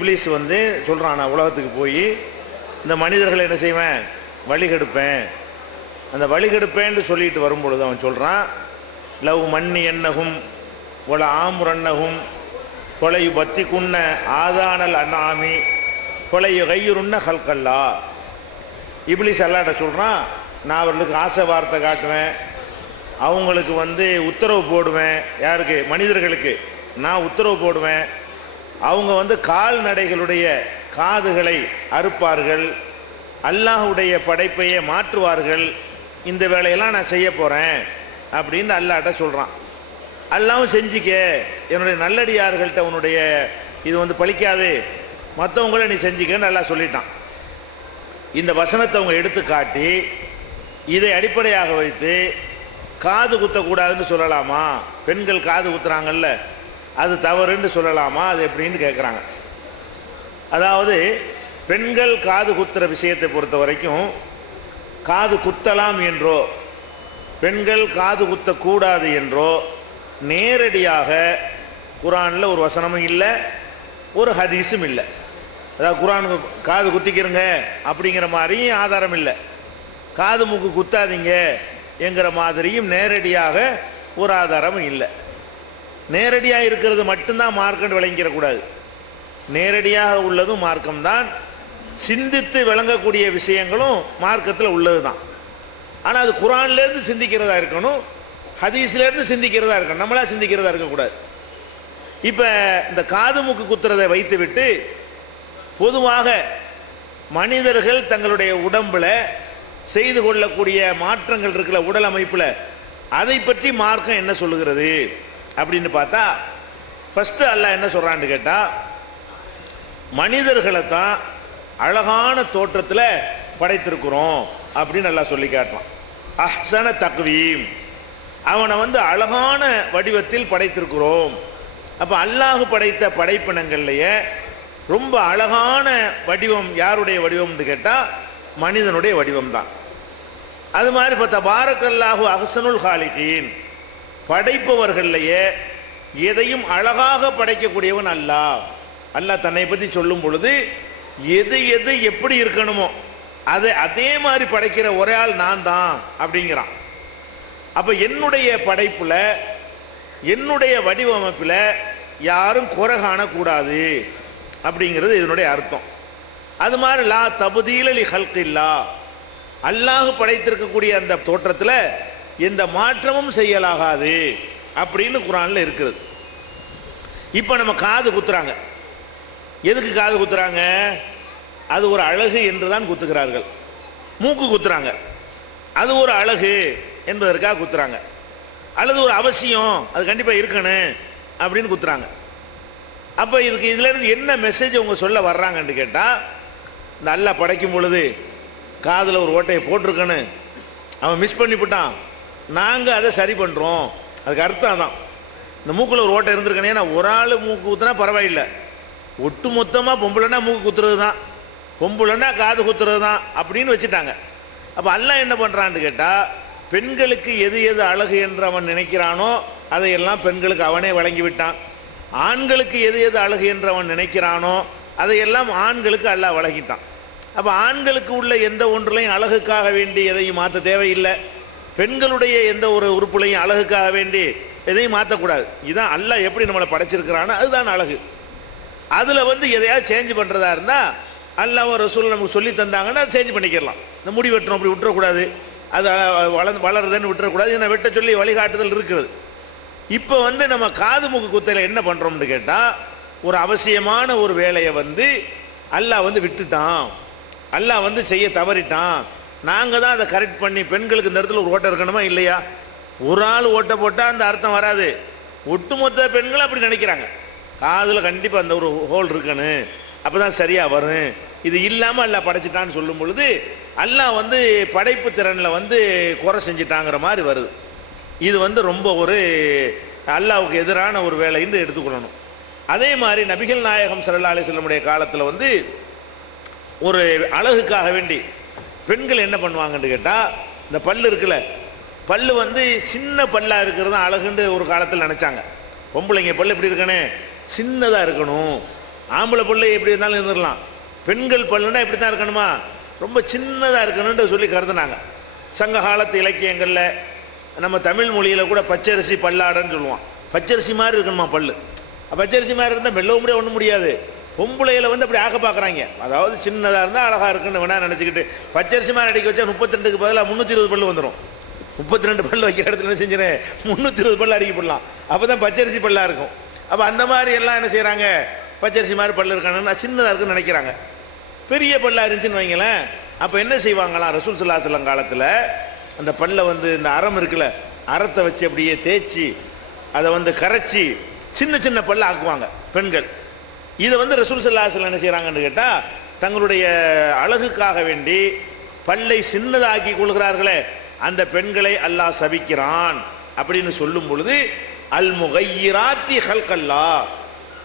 இப்லீஸ் வந்து சொல்கிறான், நான் உலகத்துக்கு போய் இந்த மனிதர்களை என்ன செய்வேன், வழிகெடுப்பேன். அந்த வழிகெடுப்பேன்னு சொல்லிட்டு வரும்பொழுது அவன் சொல்கிறான், லவ் மன்னி என்னகும் ஒல ஆமுரன்னகும் கொலையு பத்தி குன்ன ஆதானல் அண்ணாமி கொலையு கையுருன்ன ஹல்கல்லா. இப்லீஸ் அல்லாட்ட சொல்கிறான், நான் அவர்களுக்கு ஆசை வார்த்தை காட்டுவேன், அவங்களுக்கு வந்து உத்தரவு போடுவேன். யாருக்கு? மனிதர்களுக்கு நான் உத்தரவு போடுவேன். அவங்க வந்து கால்நடைகளுடைய காதுகளை அறுப்பார்கள், அல்லாஹுடைய படைப்பையே மாற்றுவார்கள். இந்த வேலையெல்லாம் நான் செய்ய போகிறேன் அப்படின்னு அல்லாட்ட சொல்கிறான். அல்லாவும் செஞ்சிக்க, என்னுடைய நல்லடியார்கள்ட்ட உன்னுடைய இது வந்து பழிக்காது, மற்றவங்கள நீ செஞ்சிக்கன்னு அல்லா சொல்லிட்டான். இந்த வசனத்தை அவங்க எடுத்து காட்டி இதை அடிப்படையாக வைத்து காது குத்தக்கூடாதுன்னு சொல்லலாமா? பெண்கள் காது குத்துறாங்கல்ல, அது தவறுன்னு சொல்லலாமா? அது எப்படின்னு கேட்குறாங்க. அதாவது பெண்கள் காது குத்துற விஷயத்தை பொறுத்த வரைக்கும் காது குத்தலாம் என்றோ பெண்கள் காது குத்தக்கூடாது என்றோ நேரடியாக குரானில் ஒரு வசனமும் இல்லை, ஒரு ஹதீஸும் இல்லை. அதாவது குரானுக்கு காது குத்திக்கிறங்க அப்படிங்கிற மாதிரியும் ஆதாரம் இல்லை, காது மூக்கு குத்தாதீங்க என்கிற மாதிரியும் நேரடியாக ஒரு ஆதாரமும் இல்லை. நேரடியாக இருக்கிறது மட்டும்தான் மார்க்கம்னு விளங்கிடக்கூடாது. நேரடியாக உள்ளதும் மார்க்கம்தான், சிந்தித்து விளங்கக்கூடிய விஷயங்களும் மார்க்கத்தில் உள்ளது தான். ஆனால் அது குரான்லேருந்து சிந்திக்கிறதா இருக்கணும், ஹதீஸ்லேருந்து சிந்திக்கிறதா இருக்கணும், நம்மளா சிந்திக்கிறதா இருக்கக்கூடாது. இப்போ இந்த காது மூக்கு குத்துறதை வைத்து விட்டு பொதுவாக மனிதர்கள் தங்களுடைய உடம்புல செய்து கொள்ளக்கூடிய மாற்றங்கள் இருக்குல்ல, உடல் அமைப்பில், அதை பற்றி மார்க்கம் என்ன சொல்லுகிறது அப்படின்னு பார்த்தா, ஃபஸ்ட்டு அல்லாஹ் என்ன சொல்கிறான்னு கேட்டால், மனிதர்களை தான் அழகான தோற்றத்தில் படைத்திருக்கிறோம் அப்படின்னு நல்லா சொல்லி காட்டுறான். அஹ்சன தக்வீம், அவனை வந்து அழகான வடிவத்தில் படைத்திருக்கிறோம். அப்போ அல்லாஹ் படைத்த படைப்பினங்கள்லையே ரொம்ப அழகான வடிவம் யாருடைய வடிவம்னு கேட்டால் மனிதனுடைய வடிவம் தான். அது மாதிரி இப்போ தபாரக்கல்லாஹு அஹ்சனுல் ஹாலிகீன், படைப்பவர்களையே எதையும் அழகாக படைக்கக்கூடியவன் அல்லாஹ். அல்லாஹ் தன்னை பற்றி சொல்லும் பொழுது எது எது எப்படி இருக்கணுமோ அதை அதே மாதிரி படைக்கிற ஒரே ஆள் நான் தான் அப்படிங்கிறான். அப்போ என்னுடைய படைப்பில் என்னுடைய வடிவமைப்பில் யாரும் குறை காணக்கூடாது அப்படிங்கிறது இதனுடைய அர்த்தம். அது மாதிரி லா தபுதீல லி ஹல்கில்லா, அல்லாஹ் படைத்திருக்கக்கூடிய அந்த தோற்றத்தில் எந்த மாற்றமும் செய்யலாகாது அப்படின்னு குரானில் இருக்கிறது. இப்போ நம்ம காது குத்துறாங்க, எதுக்கு காது குத்துறாங்க? அது ஒரு அழகு என்று தான் குத்துகிறார்கள். மூக்கு குத்துறாங்க, அது ஒரு அழகு என்பதற்காக குத்துறாங்க, அல்லது ஒரு அவசியம், அது கண்டிப்பாக இருக்கணும் அப்படின்னு குத்துறாங்க. அப்போ இதுலேருந்து என்ன மெசேஜ் அவங்க சொல்ல வர்றாங்கன்னு கேட்டால், இந்த அல்லாஹ் படைக்கும் பொழுது காதில் ஒரு ஓட்டையை போட்டிருக்கணும், அவன் மிஸ் பண்ணிவிட்டான், நாங்கள் அதை சரி பண்ணுறோம். அதுக்கு அர்த்தம் தான், இந்த மூக்கில் ஒரு ஓட்டை இருந்திருக்கணும். ஏன்னா ஒரு ஆள் மூக்கு குத்துனா பரவாயில்லை, ஒட்டு மொத்தமாக பொம்பளைன்னா மூக்கு குத்துறது தான், பொம்பளைன்னா காது குத்துறது தான் அப்படின்னு வச்சுட்டாங்க. அப்போ அல்லாஹ் என்ன பண்ணுறான்னு கேட்டால், பெண்களுக்கு எது எது அழகு என்று அவன் நினைக்கிறானோ அதையெல்லாம் பெண்களுக்கு அவனே வழங்கிவிட்டான். ஆண்களுக்கு எது எது அழகு என்று அவன் நினைக்கிறானோ அதையெல்லாம் ஆண்களுக்கு அல்லாஹ் வழங்கிட்டான். அப்போ ஆண்களுக்கு உள்ள எந்த ஒன்றுலையும் அழகுக்காக வேண்டி எதையும் மாற்ற தேவையில்லை, பெண்களுடைய எந்த ஒரு உறுப்புலையும் அழகுக்காக வேண்டி எதையும் மாற்றக்கூடாது. இதுதான் அல்லாஹ் எப்படி நம்மளை படைச்சிருக்கிறானோ அதுதான் அழகு. அதில் வந்து எதையாவது சேஞ்ச் பண்ணுறதா இருந்தால் அல்லாஹ் ரசூல் நமக்கு சொல்லி தந்தாங்கன்னா அதை சேஞ்ச் பண்ணிக்கலாம். இந்த முடி வெட்டணும் அப்படி விட்டுறக்கூடாது, அது வளருதுன்னு விட்டுறக்கூடாது, ஏன்னா வெட்ட சொல்லி வழிகாட்டுதல் இருக்கிறது. இப்போ வந்து நம்ம காது மூக்கு குத்தையில் என்ன பண்ணுறோம்னு கேட்டால், ஒரு அவசியமான ஒரு வேலையை வந்து அல்லாஹ் வந்து விட்டுட்டான், அல்லாஹ் வந்து செய்ய தவறிட்டான், நாங்கள் தான் அதை கரெக்ட் பண்ணி, பெண்களுக்கு இந்த இடத்துல ஒரு ஓட்டை இருக்கணுமா இல்லையா? ஒரு ஆள் ஓட்டை போட்டால் அந்த அர்த்தம் வராது. ஒட்டுமொத்த பெண்கள் அப்படி நினைக்கிறாங்க, காதில் கண்டிப்பாக அந்த ஒரு ஹோல் இருக்கணும், அப்போ தான் சரியாக வரும். இது இல்லாமல் அல்லாஹ் படைச்சிட்டான்னு சொல்லும் பொழுது அல்லாஹ் வந்து படைப்பு திறனில் வந்து குறை செஞ்சிட்டாங்கிற மாதிரி வருது. இது வந்து ரொம்ப ஒரு அல்லாஹ்வுக்கு எதிரான ஒரு வேலைன்னு எடுத்துக்கொள்ளணும். அதே மாதிரி நபிகள் நாயகம் ஸல்லல்லாஹு அலைஹி வஸல்லம் காலத்தில் வந்து ஒரு அழகுக்காக வேண்டி பெண்கள் என்ன பண்ணுவாங்கன்னு கேட்டால், இந்த பல்லு இருக்குல்ல, பல்லு வந்து சின்ன பல்லாக இருக்கிறது தான் அழகுன்னு ஒரு காலத்தில் நினச்சாங்க. பொம்பளைங்க பல்லு எப்படி இருக்கணும், சின்னதாக இருக்கணும், ஆம்பளை பல்லு எப்படி இருந்தாலும் இருந்துடலாம், பெண்கள் பல்லுன்னா இப்படி தான் இருக்கணுமா, ரொம்ப சின்னதாக இருக்கணும்னு சொல்லி கருதுனாங்க. சங்க காலத்து இலக்கியங்களில் நம்ம தமிழ் மொழியில் கூட பச்சரிசி பல்லாடன்னு சொல்லுவான். பச்சரிசி மாதிரி இருக்கணுமா பல்லு. பச்சரிசி மாதிரி இருந்தால் மெல்லவும் முடியாது, ஒன்றும் முடியாது. பொம்பளையில் வந்து அப்படி ஆக்க பார்க்குறாங்க, அதாவது சின்னதாக இருந்தால் அழகாக இருக்குன்னு வேணா நினச்சிக்கிட்டு பச்சரிசி மாதிரி அடிக்க வச்சா 32க்கு பதிலாக 320 பல்லு வந்துடும். 32 பல்லு வைக்கிற இடத்துல என்ன செஞ்சுறேன் 320 பல்லு அடிக்க போடலாம், அப்போ தான் பச்சரிசி பல்லாக இருக்கும். அப்போ அந்த மாதிரி எல்லாம் என்ன செய்கிறாங்க, பச்சரிசி மாதிரி பல்லு இருக்கானுன்னா சின்னதாக இருக்குன்னு நினைக்கிறாங்க. பெரிய பல்லாக இருந்துச்சுன்னு வைங்களேன், அப்போ என்ன செய்வாங்களாம், ரசூல் ஸல்லல்லாஹு அலைஹி வஸல்லம் காலத்தில் அந்த பல்லை வந்து இந்த அறம் இருக்குல்ல, அறத்தை வச்சு அப்படியே தேய்ச்சி அதை வந்து கரைச்சி சின்ன சின்ன பல்ல ஆக்குவாங்க பெண்கள். இதை வந்து ரசூல் ஸல்லல்லாஹு அலைஹி வஸல்லம் என்ன செய்கிறாங்கன்னு கேட்டால், தங்களுடைய அழகுக்காக வேண்டி பல்லை சின்னதாக்கி கொள்கிறார்களே அந்த பெண்களை அல்லாஹ் சபிக்கிறான் அப்படின்னு சொல்லும் பொழுது, அல் முகையிராத்தி ஹல்கல்லாஹ்,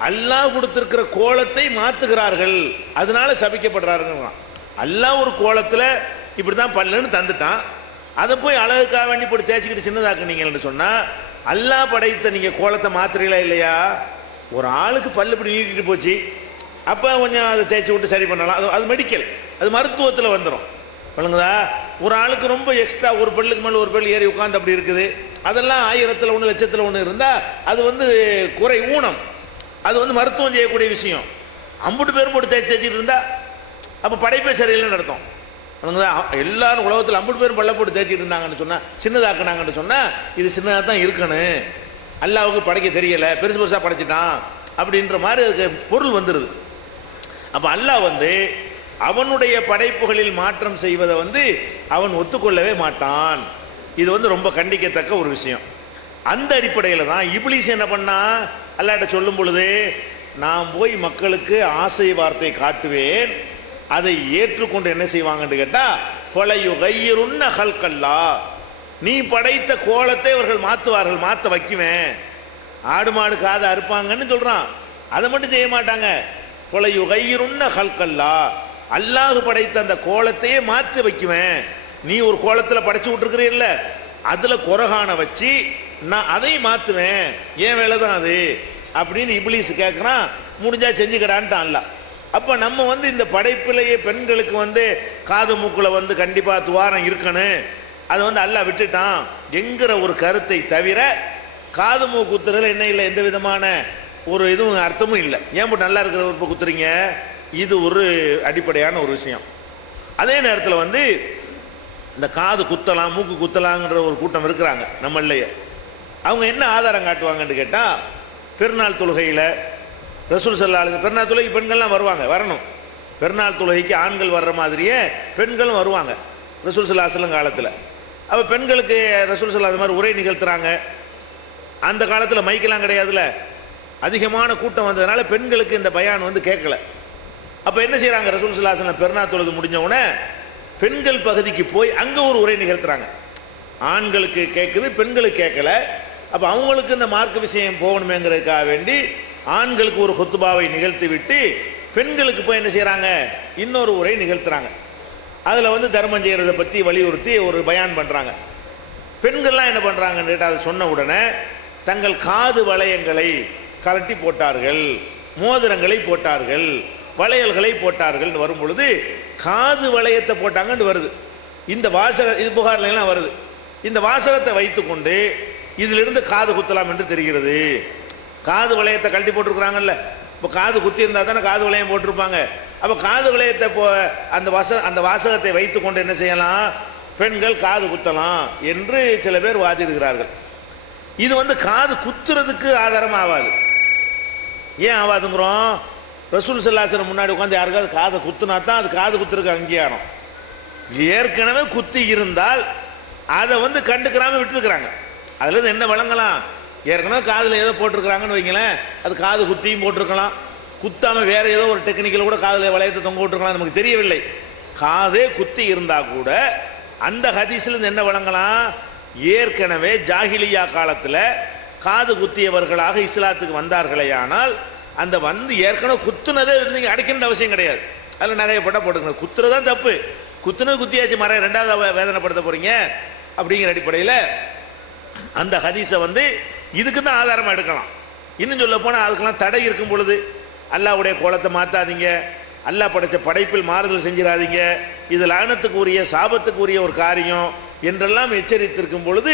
அல்லாஹ் கொடுத்திருக்கிற கோலத்தை மாற்றுகிறார்கள், அதனால சபிக்கப்படுறாருங்க. அல்லாஹ் ஒரு கோலத்தில் இப்படி தான் பல்லுன்னு தந்துட்டான், அதை போய் அழகுக்காக வேண்டி போட்டு தேய்ச்சிக்கிட்டு சின்னதாக்குனீங்கன்னு சொன்னால் அல்லாஹ் படைத்த நீங்கள் கோலத்தை மாத்துறீங்களா இல்லையா? ஒரு ஆளுக்கு பல்லு இப்படி நீட்டிட்டு போச்சு, அப்போ கொஞ்சம் அதை தேய்ச்சி விட்டு சரி பண்ணலாம், அது மெடிக்கல், அது மருத்துவத்தில் வந்துடும். சொல்லுங்கதா, ஒரு ஆளுக்கு ரொம்ப எக்ஸ்ட்ரா ஒரு பல்லுக்கு மேலே ஒரு பல்லு ஏறி உட்காந்து அப்படி இருக்குது, அதெல்லாம் 1000ல் 1 லட்சத்தில் 1 இருந்தால் அது வந்து குறை ஊனம், அது வந்து மருத்துவம் செய்யக்கூடிய விஷயம். அம்புட்டு பேரும் போட்டு தேய்ச்சிட்டு இருந்தா அப்போ படைப்பே சரியில்லைன்னு அர்த்தம். எல்லாரும் உலகத்தில் 50 பேரும் பல்ல போட்டு தேய்ச்சிட்டு இருந்தாங்கன்னு சொன்னால், சின்னதாக்குனாங்கன்னு சொன்னால் இது சின்னதாக தான் இருக்கணும், அல்லாவுக்கு படைக்க தெரியலை, பெருசு பெருசாக படைச்சிட்டான் அப்படின்ற மாதிரி அதுக்கு பொருள் வந்துடுது. அப்போ அல்லாஹ் வந்து அவனுடைய படைப்புகளில் மாற்றம் செய்வதை வந்து அவன் ஒத்துக்கொள்ளவே மாட்டான். இது வந்து ரொம்ப கண்டிக்கத்தக்க ஒரு விஷயம். அந்த அடிப்படையில் தான் இப்லீஸ் என்ன பண்ணா, அல்லாஹ்ட்ட சொல்லும் பொழுது, நான் போய் மக்களுக்கு ஆசை வார்த்தை காட்டுவேன், அதை ஏற்றுக்கொண்டு என்ன செய்வாங்கன்னு கேட்டால், ஃபலயுகையிருன்ன ஹல்கல்லாஹ், நீ படைத்த கோலத்தை அவர்கள் மாற்றுவார்கள், மாற்ற வைக்குவேன். ஆடு மாடு காதை அறுப்பாங்கன்னு சொல்கிறான், அதை மட்டும் செய்ய மாட்டாங்க. ஃபலயுகையிருன்ன ஹல்கல்லாஹ், அல்லாஹ் படைத்த அந்த கோலத்தையே மாற்றி வைக்குவேன். நீ ஒரு கோலத்தில் படைச்சு விட்டுருக்கிறீல்ல, அதில் குறகான வச்சு நான் அதை மாற்றுவேன், ஏன் வேலை தான் அது அப்படின்னு இப்லீஸ் கேட்குறான். முடிஞ்சா செஞ்சுக்கிறான்ட்டான் அல்லாஹ். அப்போ நம்ம வந்து இந்த படைப்பிலேயே பெண்களுக்கு வந்து காது மூக்கில் வந்து கண்டிப்பாக துவாரம் இருக்கணும், அதை வந்து அல்லாஹ் விட்டுட்டான் என்கிற ஒரு கருத்தை தவிர, காது மூக்கு குத்துறதுல என்ன இல்லை, எந்த விதமான ஒரு இதுவும் அர்த்தமும் இல்லை. ஏன் போட்டு நல்லா இருக்கிற உறுப்பை குத்துறீங்க, இது ஒரு அடிப்படையான ஒரு விஷயம். அதே நேரத்தில் வந்து இந்த காது குத்தலாம் மூக்கு குத்தலாங்கிற ஒரு கூட்டம் இருக்கிறாங்க நம்மளையே. அவங்க என்ன ஆதாரம் காட்டுவாங்கன்னு கேட்டால், பெருநாள் தொழுகையில் ரசூல் ஸல்லல்லாஹு அலைஹி வஸல்லம், பெருநாள் தொழுகை பெண்கள்லாம் வருவாங்க, வரணும். பெருநாள் தொழுகைக்கு ஆண்கள் வர்ற மாதிரியே பெண்களும் வருவாங்க ரசூல் ஸல்லல்லாஹு அலைஹி வஸல்லம் காலத்தில். அப்போ பெண்களுக்கு ரசூல் ஸல்லல்லாஹு அது மாதிரி உரை நிகழ்த்துறாங்க. அந்த காலத்தில் மைக்கெல்லாம் கிடையாதுல, அதிகமான கூட்டம் வந்ததுனால பெண்களுக்கு இந்த பயான் வந்து கேட்கல. அப்போ என்ன செய்கிறாங்க, ரசூல் ஸல்லல்லாஹு அலைஹி வஸல்லம் பெருநாள் தொழுது முடிஞ்ச உடனே பெண்கள் பகுதிக்கு போய் அங்கே ஒரு உரை நிகழ்த்துறாங்க. ஆண்களுக்கு கேட்குது, பெண்களுக்கு கேட்கல. அப்போ அவங்களுக்கு இந்த மார்க்க விஷயம் போகணுமேங்கிறதுக்காக வேண்டி ஆண்களுக்கு ஒரு ஹுத்பாவை நிகழ்த்தி விட்டு பெண்களுக்கு போய் என்ன செய்கிறாங்க, இன்னொரு உரை நிகழ்த்துறாங்க. அதில் வந்து தர்மம் செய்கிறத பற்றி வலியுறுத்தி ஒரு பயான் பண்ணுறாங்க. பெண்கள்லாம் என்ன பண்ணுறாங்கன்னு கேட்டால், அதை சொன்ன உடனே தங்கள் காது வளையங்களை கலட்டி போட்டார்கள், மோதிரங்களை போட்டார்கள், வளையல்களை போட்டார்கள் வரும் பொழுது காது வளையத்தை போட்டாங்கன்னு வருது. இந்த வாசக இது புகார்லாம் வருது. இந்த வாசகத்தை வைத்துக்கொண்டு இதிலிருந்து காது குத்தலாம் என்று தெரிகிறது. காது வளையத்தை கழட்டி போட்டிருக்கிறாங்கல்ல, இப்போ காது குத்தி இருந்தால் தானே காது வளையம் போட்டிருப்பாங்க. அப்போ காது வளையத்தை அந்த வாசகத்தை வைத்துக்கொண்டு என்ன செய்யலாம், பெண்கள் காது குத்தலாம் என்று சில பேர் வாதிடுகிறார்கள். இது வந்து காது குத்துறதுக்கு ஆதாரம் ஆகாது. ஏன் ஆகாதுங்கிறோம், ரசூல் ஸல்லல்லாஹு அலைஹி வஸல்லம் முன்னாடி உட்காந்து யாருக்காவது காதை குத்துனா தான் அது காது குத்துறதுக்கு அங்கீகாரம். ஏற்கனவே குத்தி இருந்தால் அதை வந்து கண்டுக்கிறாம விட்டுருக்குறாங்க. அதுலேருந்து என்ன வழங்கலாம், ஏற்கனவே காதில் ஏதோ போட்டிருக்கிறாங்கன்னு வைங்களேன், அது காது குத்தியும் போட்டிருக்கலாம், குத்தாமல் வேறு ஏதோ ஒரு டெக்னிக்கில் கூட காதில் வளையத்தை தொங்க விட்டுருக்கலாம், நமக்கு தெரியவில்லை. காதே குத்தி இருந்தால் கூட அந்த ஹதீஸ்லேருந்து என்ன வழங்கலாம், ஏற்கனவே ஜாஹிலியா காலத்தில் காது குத்தியவர்களாக இஸ்லாத்துக்கு வந்தார்களே, ஆனால் அந்த வந்து ஏற்கனவே குத்துனதே நீங்கள் அடைக்கின்ற அவசியம் கிடையாது. அதில் நிறைய படம் போட்டுக்கணும், குத்துறதான் தப்பு, குத்துனது குத்தியாச்சு மர ரெண்டாவது வேதனைப்படுத்த போகிறீங்க அப்படிங்கிற அடிப்படையில் அந்த ஹதீஸை வந்து இதுக்கு தான் ஆதாரமாக எடுக்கலாம். இன்னும் சொல்ல போனால் அதுக்கெல்லாம் தடை இருக்கும் பொழுது, அல்லாஹ்வுடைய கோலத்தை மாற்றாதீங்க, அல்லாஹ் படைத்த படைப்பில் மாறுதல் செஞ்சிடாதீங்க, இது லானத்துக்குரிய சாபத்துக்குரிய ஒரு காரியம் என்றெல்லாம் எச்சரித்திருக்கும் பொழுது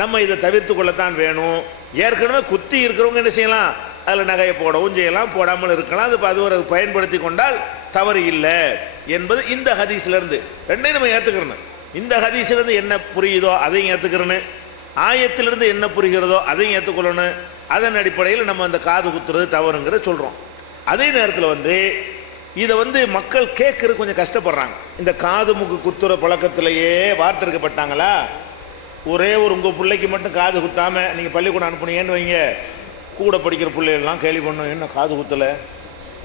நம்ம இதை தவிர்த்து கொள்ளத்தான் வேணும். ஏற்கனவே குத்தி இருக்கிறவங்க என்ன செய்யலாம், அதில் நகையை போடவும் செய்யலாம், போடாமல் இருக்கலாம். அது ஒரு பயன்படுத்தி கொண்டால் தவறு இல்லை என்பது இந்த ஹதீஸ்லேருந்து ரெண்டையும் நம்ம ஏற்றுக்கிறோம். இந்த ஹதீஸ்லேருந்து என்ன புரியுதோ அதையும் ஏற்றுக்கிறோன்னு, ஆயத்திலிருந்து என்ன புரிகிறதோ அதையும் ஏற்றுக்கொள்ளணும். அதன் அடிப்படையில் நம்ம அந்த காது குத்துறது தவறுங்கிற சொல்கிறோம். அதே நேரத்தில் இதை மக்கள் கேட்கறது கொஞ்சம் கஷ்டப்படுறாங்க. இந்த காது மூக்கு குத்துற பழக்கத்திலேயே வார்த்தெடுக்கப்பட்டாங்களா? ஒரே ஒரு உங்கள் பிள்ளைக்கு மட்டும் காது குத்தாமல் நீங்கள் பள்ளிக்கூடம் அனுப்புனீங்கன்னு வைங்க, கூட படிக்கிற பிள்ளைகள்லாம் கேள்வி பண்ணும், என்ன காது குத்தலை,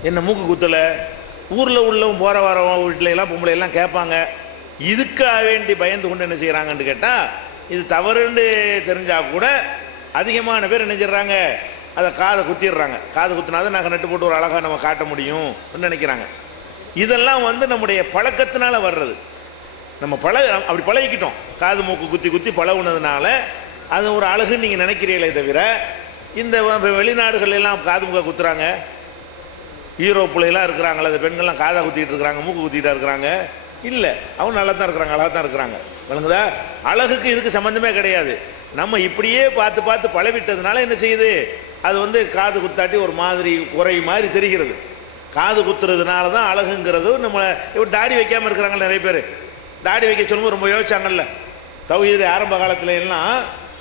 என்ன மூக்கு குத்தலை. ஊரில் உள்ளவங்க போகிற வர வீட்டிலலாம் பொம்பளையெல்லாம் கேட்பாங்க. இதுக்காக வேண்டி பயந்து கொண்டு என்ன செய்கிறாங்கன்னு கேட்டால், இது தவறுன்னு தெரிஞ்சால் கூட அதிகமான பேர் என்ன செய்கிறாங்க, அதை காதை குத்திடுறாங்க. காது குத்தினாதான் நாங்கள் நட்டு போட்டு ஒரு அழகாக நம்ம காட்ட முடியும் நினைக்கிறாங்க. இதெல்லாம் நம்முடைய பழக்கத்தினால வர்றது. நம்ம அப்படி பழகிக்கிட்டோம், காது மூக்கு குத்தி குத்தி பழகுனதுனால அது ஒரு அழகுன்னு நீங்கள் நினைக்கிறீங்களே தவிர, இந்த வெளிநாடுகள் எல்லாம் காது மூக்க குத்துறாங்க, யூரோப்புலாம் இருக்கிறாங்களே அந்த பெண்கள்லாம் காதை குத்திட்டு இருக்கிறாங்க, மூக்கு குத்திட்டா இருக்கிறாங்க. இல்லை, அவங்க நல்லா தான் இருக்கிறாங்க, அழகாக தான் இருக்கிறாங்க. விளங்குதா? அழகுக்கு இதுக்கு சம்மந்தமே கிடையாது. நம்ம இப்படியே பார்த்து பார்த்து பழவிட்டதுனால என்ன செய்யுது, அது காது குத்தாட்டி ஒரு மாதிரி குறை மாதிரி தெரிகிறது. காது குத்துறதுனால தான் அழகுங்கிறது. நம்ம தாடி வைக்காமல் இருக்கிறாங்க நிறைய பேர். தாடி வைக்க சொல்லும்போது ரொம்ப யோசிச்சாங்கல்ல, தௌஹீது ஆரம்ப காலத்துல எல்லாம்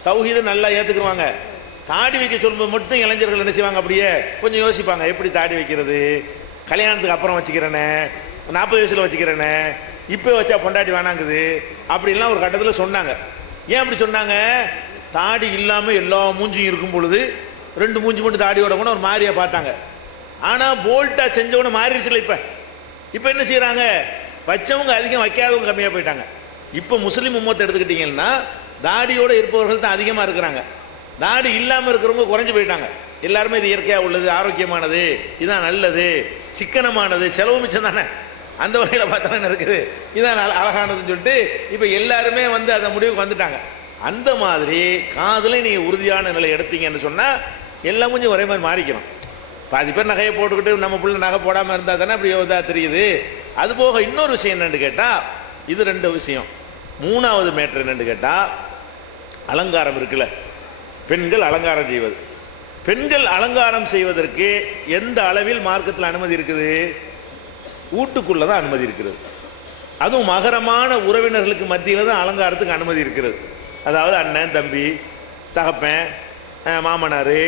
தௌஹீதை நல்லா ஏற்றுக்குருவாங்க. தாடி வைக்க சொல்லும்போது மட்டும் இளைஞர்கள் என்ன செய்வாங்க, அப்படியே கொஞ்சம் யோசிப்பாங்க, எப்படி தாடி வைக்கிறது, கல்யாணத்துக்கு அப்புறம் வச்சுக்கிறேனே, 40 வயசில் வச்சுக்கிறேனே, இப்போ வச்சா பொண்டாட்டி வேணாங்குது அப்படின்லாம் ஒரு கட்டத்தில் சொன்னாங்க. ஏன் அப்படி சொன்னாங்க? தாடி இல்லாமல் எல்லா மூஞ்சியும் இருக்கும் பொழுது 2 மூஞ்சி மட்டும் தாடியோட கூட ஒரு மாதிரியா பார்த்தாங்க. ஆனால் போல்ட்டாக செஞ்சவன மாறிடுச்சுல. இப்போ என்ன செய்கிறாங்க, வச்சவங்க அதிகம், வைக்காதவங்க கம்மியாக போயிட்டாங்க. இப்போ முஸ்லீம் உம்மத்தை எடுத்துக்கிட்டிங்கன்னா தாடியோடு இருப்பவர்கள் தான் அதிகமாக இருக்கிறாங்க, தாடி இல்லாமல் இருக்கிறவங்க குறைஞ்சி போயிட்டாங்க. எல்லாருமே இது இயற்கையாக உள்ளது, ஆரோக்கியமானது, இதுதான் நல்லது, சிக்கனமானது, செலவு மிச்சம் தானே, அந்த வகையில் பார்த்தா என்ன இருக்குது, இதான் அழகானதுன்னு சொல்லிட்டு இப்போ எல்லாருமே அந்த முடிவுக்கு வந்துட்டாங்க. அந்த மாதிரி காதலை நீங்கள் உறுதியான நிலை எடுத்தீங்கன்னு சொன்னால் எல்லாம் கொஞ்சம் ஒரே மாதிரி மாறிக்கணும். பாதி பேர் நகையை போட்டுக்கிட்டு நம்ம பிள்ளை நகை போடாமல் இருந்தால் தானே அப்படி இதாக தெரியுது. அதுபோக இன்னொரு விஷயம் என்னென்னு கேட்டால், இது 2 விஷயம். 3வது மேட்ரு என்னென்னு கேட்டால், அலங்காரம் இருக்குல்ல, பெண்கள் அலங்காரம் செய்வது. பெண்கள் அலங்காரம் செய்வதற்கு எந்த அளவில் மார்க்கத்தில் அனுமதி இருக்குது? வீட்டுக்குள்ளே தான் அனுமதி இருக்கிறது. அதுவும் மகரமான உறவினர்களுக்கு மத்தியில் தான் அலங்காரத்துக்கு அனுமதி இருக்கிறது. அதாவது அண்ணன், தம்பி, தகப்பன், மாமனார்,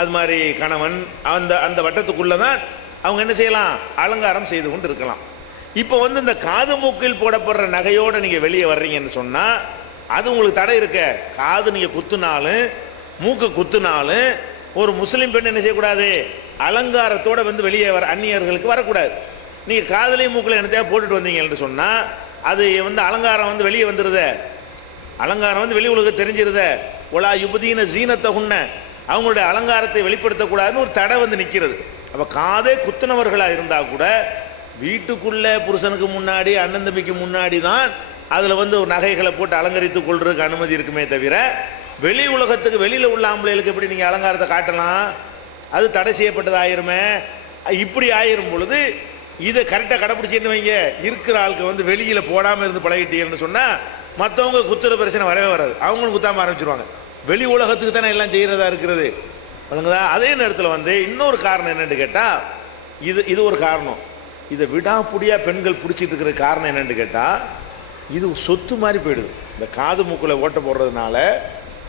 அது மாதிரி கணவன், அந்த வட்டத்துக்குள்ளே தான் அவங்க என்ன செய்யலாம், அலங்காரம் செய்து கொண்டு இருக்கலாம். இப்போ இந்த காது மூக்கில் போடப்படுற நகையோடு நீங்கள் வெளியே வர்றீங்கன்னு சொன்னால் அது உங்களுக்கு தடை இருக்க. காது நீங்கள் குத்துனாலும் மூக்கு குத்துனாலும் ஒரு முஸ்லீம் பெண் என்ன செய்யக்கூடாது, அலங்காரத்தோடு வெளியே அந்நியர்களுக்கு வரக்கூடாது. நீங்கள் காதலையும் மூக்கில் என்னத்தையா போட்டுட்டு வந்தீங்கன்னு சொன்னால் அது அலங்காரம் வெளியே வந்துடுத, அலங்காரம் வெளி உலக தெரிஞ்சிருத. ஒலா யுபதீன ஜீனத்தகுன்ன, அவங்களுடைய அலங்காரத்தை வெளிப்படுத்தக்கூடாதுன்னு ஒரு தடை நிற்கிறது. அப்போ காதே குத்துனவர்களாக இருந்தால் கூட வீட்டுக்குள்ளே புருஷனுக்கு முன்னாடி, அண்ணன் தம்பிக்கு முன்னாடி தான் அதில் ஒரு நகைகளை போட்டு அலங்கரித்து கொள்றதுக்கு அனுமதி இருக்குமே தவிர, வெளி உலகத்துக்கு வெளியில் உள்ள ஆம்பளைகளுக்கு எப்படி நீங்கள் அலங்காரத்தை காட்டலாம், அது தடை செய்யப்பட்டது ஆயிருமே. இப்படி ஆயிரும் பொழுது இதை கரெக்டாக கடைப்பிடிச்சின்னு வைங்க, இருக்கிற ஆளுக்கு வெளியில் போடாமல் இருந்து பழகிட்டீங்கன்னு சொன்னால் மற்றவங்க குத்துற பிரச்சனை வரவே வராது, அவங்களும் குத்தாமல் ஆரம்பிச்சிருவாங்க. வெளி உலகத்துக்கு தானே எல்லாம் செய்கிறதா இருக்கிறது. வழங்குதா? அதே நேரத்தில் இன்னொரு காரணம் என்னென்னு கேட்டால், இது ஒரு காரணம். இதை விடாப்புடியாக பெண்கள் பிடிச்சிட்டு இருக்கிற காரணம் என்னென்னு கேட்டால், இது சொத்து மாதிரி போயிடுது. இந்த காது மூக்கில் ஓட்ட போடுறதுனால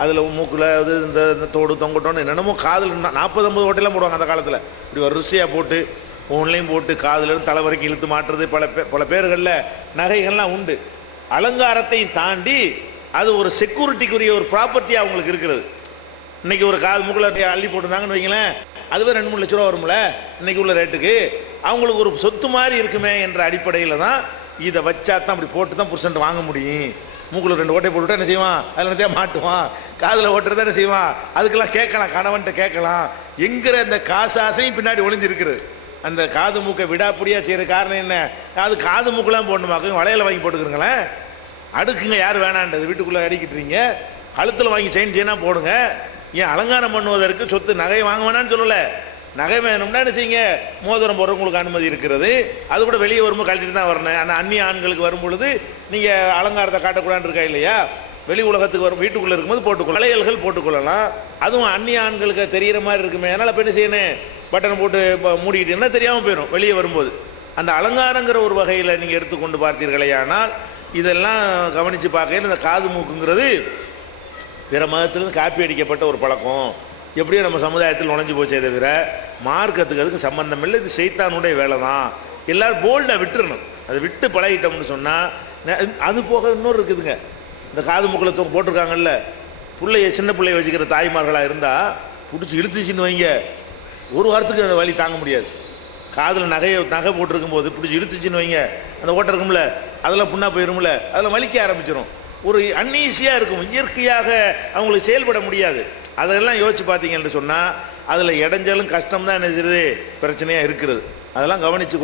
அதில் மூக்கில் இந்த தோடு தொங்கட்டோன்னு என்னென்னமோ காதில் 40-50 ஓட்டையெல்லாம் போடுவாங்க அந்த காலத்தில். இப்படி வரிசையாக போட்டு ஒன்லையும் போட்டு காதில் தலை வரைக்கும் இழுத்து மாட்டுறது பல பேர்களில் நகைகள்லாம் உண்டு. அலங்காரத்தை தாண்டி அது ஒரு செக்யூரிட்டிக்குரிய ஒரு ப்ராப்பர்ட்டியாக அவங்களுக்கு இருக்கிறது. இன்றைக்கி ஒரு காது மூக்கில் அள்ளி போட்டுருந்தாங்கன்னு வைங்களேன், அதுவே 2-3 லட்ச ரூபா வரும்ல இன்றைக்கி உள்ள ரேட்டுக்கு. அவங்களுக்கு ஒரு சொத்து மாதிரி இருக்குமே என்ற அடிப்படையில் தான் இதை வச்சா தான் அப்படி போட்டு தான் புருஷன் வாங்க முடியும். மூக்கில் 2 ஓட்டை போட்டுவிட்டா என்ன செய்வான், அதில் என்னத்தையா மாட்டுவான், காதில் ஓட்டுறதா என்ன செய்வான், அதுக்கெல்லாம் கேட்கலாம், கணவன்கிட்ட கேட்கலாம் என்கிற அந்த காசு ஆசையும் பின்னாடி ஒளிஞ்சிருக்கிறது. அந்த காது மூக்கை விடாப்படியாக செய்கிற காரணம் என்ன, அது காது மூக்கெல்லாம் போடணுமாக்கும், வளையலை வாங்கி போட்டுக்கிறங்களேன், அடுக்குங்க, யார் வேணான்றது, வீட்டுக்குள்ளே அடிக்கிட்டுறீங்க, கழுத்தில் வாங்கி செயினாக போடுங்க. ஏன் அலங்காரம் பண்ணுவதற்கு சொத்து நகை வாங்க வேணான்னு சொல்லலை, நகை வேணும்னா என்ன செய்யுங்க, மோதிரம் போடுற உங்களுக்கு அனுமதி இருக்கிறது. அது கூட வெளியே வரும்போது கழட்டிட்டு தான் வரணும். ஆனால் அந்நிய ஆண்களுக்கு வரும்பொழுது நீங்கள் அலங்காரத்தை காட்டக்கூடாதுன்னு இருக்கா இல்லையா? வெளி உலகத்துக்கு வரும், வீட்டுக்குள்ளே இருக்கும்போது போட்டுக்கொள்ள வளையல்கள் போட்டுக்கொள்ளலாம். அதுவும் அந்நிய ஆண்களுக்கு தெரிகிற மாதிரி இருக்குமே, அதனால் இப்போ என்ன செய்யணும், பட்டனை போட்டு மூடிக்கிட்டீங்கன்னா தெரியாமல் போயிடும் வெளியே வரும்போது. அந்த அலங்காரங்கிற ஒரு வகையில் நீங்கள் எடுத்துக்கொண்டு பார்த்தீர்களே, ஆனால் இதெல்லாம் கவனித்து பார்க்கையில் இந்த காது மூக்குங்கிறது பிற மதத்திலிருந்து காப்பி அடிக்கப்பட்ட ஒரு பழக்கம். எப்படியோ நம்ம சமுதாயத்தில் நுழைஞ்சு போச்சே தவிர மார்க்கத்துக்கு அதுக்கு சம்பந்தம் இல்லை. இது சைத்தானுடைய வேலை தான். எல்லோரும் போல்டாக விட்டுறணும். அதை விட்டு பழகிட்டோம்னு சொன்னால் அது போக இன்னொரு இருக்குதுங்க. இந்த காது மூக்கில் போட்டிருக்காங்கல்ல, பிள்ளைய சின்ன பிள்ளைய வச்சுக்கிற தாய்மார்களாக இருந்தால் பிடிச்சி இழுத்துச்சின்னு வைங்க, ஒரு வாரத்துக்கு அந்த வலி தாங்க முடியாது. காதில் நகை போட்டிருக்கும் போது பிடிச்சி இழுத்துச்சின்னு வைங்க, அந்த ஓட்டை இருக்கும்ல, அதெல்லாம் புண்ணா போயிரும்ல, அதெல்லாம் வலிக்க ஆரம்பிச்சிடும். ஒரு அன்ஈஸியாக இருக்கும், இயற்கையாக அவங்களுக்கு செயல்பட முடியாது. அதெல்லாம் யோசிச்சு பார்த்தீங்கன்னு சொன்னால் அதில் இடைஞ்சலும் கஷ்டம் தான் என்ன செய்யுது, பிரச்சனையாக இருக்கிறது. அதெல்லாம் கவனித்து கொண்டு